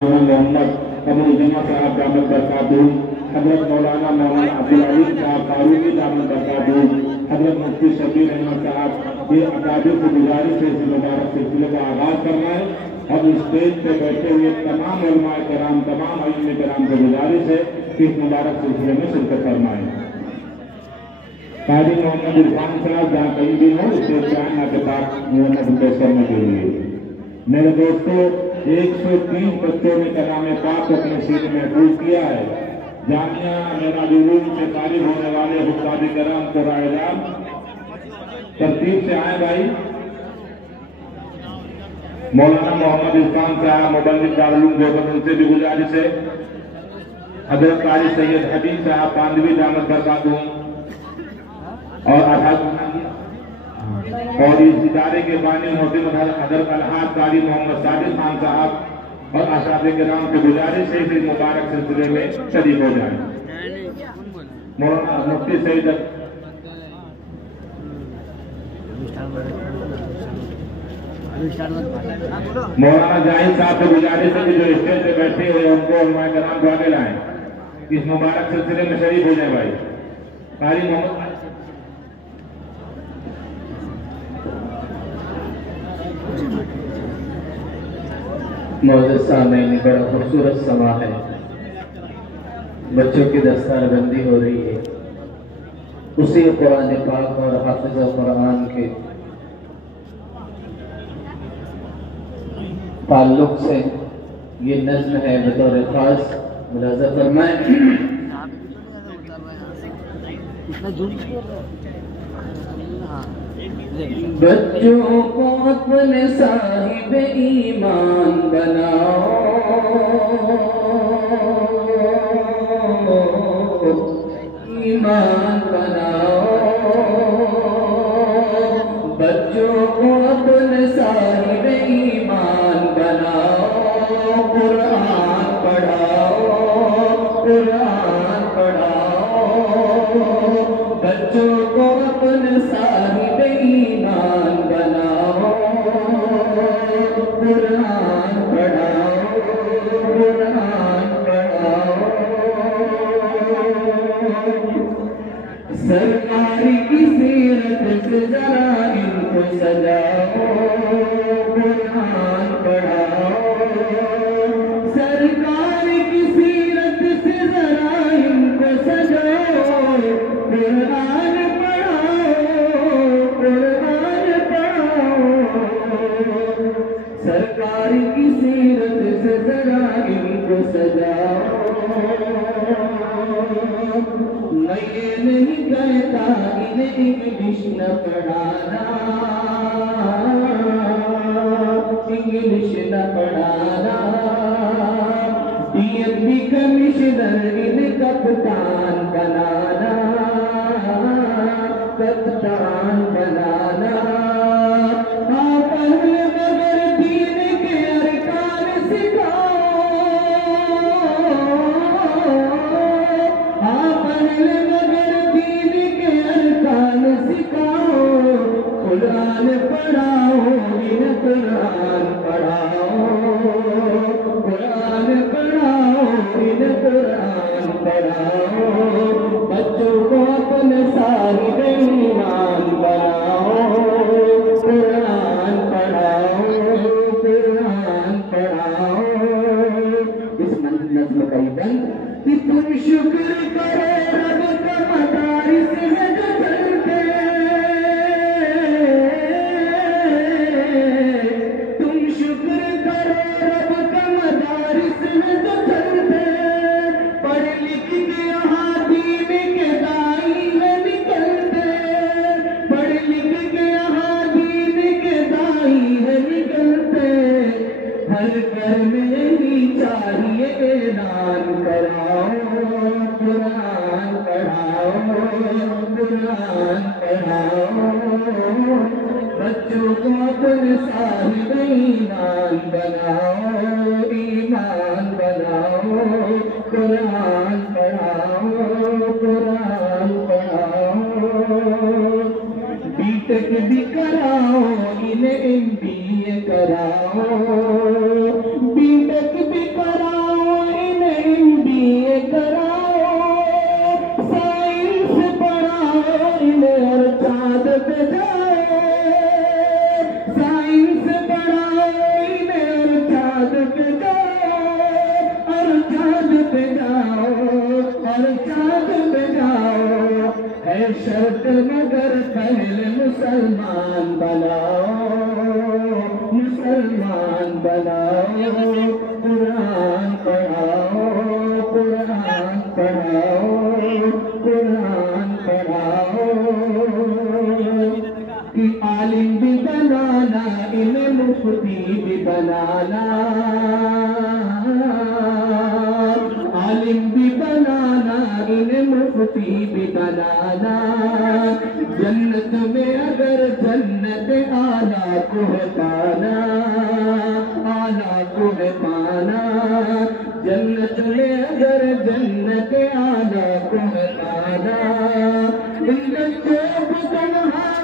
मोहम्मद अबू जमा साहब दामद बरकातहू, हजरत मौलाना अब्दुल अजीज साहब फारूकी दामद बरकातहू, हजरत मुफ्ती शबीर अहमद साहब, ये अकाबिर की गुजारिश से इस मुबारक सिलसिले का आगाज करना है। अब स्टेज पे बैठे हुए तमाम उलमाए कराम, तमाम अइम्मे कराम से गुजारिश है कि इस मुबारक सिलसिले में शिरकत फरमाएं। काजी मोहम्मद इरफान साहब जहाँ कहीं भी हो स्टेज पे आना के पास मोहम्मद पेश करने के लिए। मेरे दोस्तों, 130 बच्चों ने कलाम पाक अपने सीने में महफूज किया है। जामिया मेराजुलूम से फारिग होने वाले हुक्काम कराम को रायदार तरतीब से आए भाई। मौलाना मोहम्मद इरफान साहब मुबल्लिग दारुल देवबंद, उनसे भी गुजारिश है। हजरत काजी सैयद हबीब साहब पांडवी दामद बरकातहू और इस इदारे के बानी मोहतरम हजरत अलहाज कारी मोहम्मद सादिक खान साहब और अशाते के नाम से गुजारिश है इस मुबारक सिलसिले में शरीक हो जाए। मौलाना मुफ्ती सईद मौलाना जाहिद साहब से गुजारिश है कि जो स्टेज पे बैठे हुए उनको उलमाए कराम को आगे लाएं, इस मुबारक सिलसिले में शरीक हो जाए भाई। कारी मोहम्मद मौजूद सामने बड़ा खूबसूरत समा है। बच्चों की दस्तारबंदी हो रही है। उसी कुरान पाक और हाफिज़ कुरान के ताल्लुक से ये नज़्म है, बतौर खास मुलाज़ा फरमाएं। बच्चों को अपने साहिब ईमान बनाओ, ईमान बनाओ। बच्चों को अपने साहिब ईमान बनाओ, कुरान पढ़ाओ, कुरान पढ़ाओ। बच्चों को अपने साहिब ईमान बनाओ, कुरान पढ़ाओ, कुरान पढ़ाओ। सरकारी की सीरत से जरा इनको सजाओ, कुरान पढ़ाओ। सरकार की सीरत से जरा इनको सजाओ, कुरान सरकार की सीरत से जरा इनको सजाओ। मैं ये नहीं कहता इन्हें इंग्लिश न पढ़ाना, इंग्लिश न पढ़ाना। डीएमपी कमिश्नर इन्हें कप्तान बनाना, कप्तान बनाना। कुरान पढ़ाओ, इन्हें कुरान पढ़ाओ, कुरान पढ़ाओ, इन्हें कुरान पढ़ाओ। बच्चों को अपने साहिब ईमान बनाओ, कुरान पढ़ाओ, कुरान पढ़ाओ। इस नज़्म का ये बंद कि तुम शुक्र करो रब का मदारिस है जो चलते, हर घर में ही चाहिए ऐलान कराओ, कुरान पढ़ाओ, कुरान पढ़ाओ। बच्चों को अपने साहिब ईमान बनाओ, ईमान बनाओ। कुरान पढ़ाओ, कुरान पढ़ाओ। बीटेक भी कराओ, इन्हें MBA कराओ, बीटेक भी कराओ। شرط مگر پہلے مسلمان بناؤ، مسلمان بناؤ، قرآن پڑھاؤ، قرآن پڑھاؤ، قرآن پڑھاؤ، کہ عالم بھی بنانا، انہیں مفتی بھی بنانا، عالم بھی بنانا، انہیں مفتی بھی بنانا، جنت میں اگر جنت آلہ کو ہے پانا، آلہ کو ہے پانا، جنت میں اگر جنت آلہ کو ہے پانا، ان بچوں کو تنہا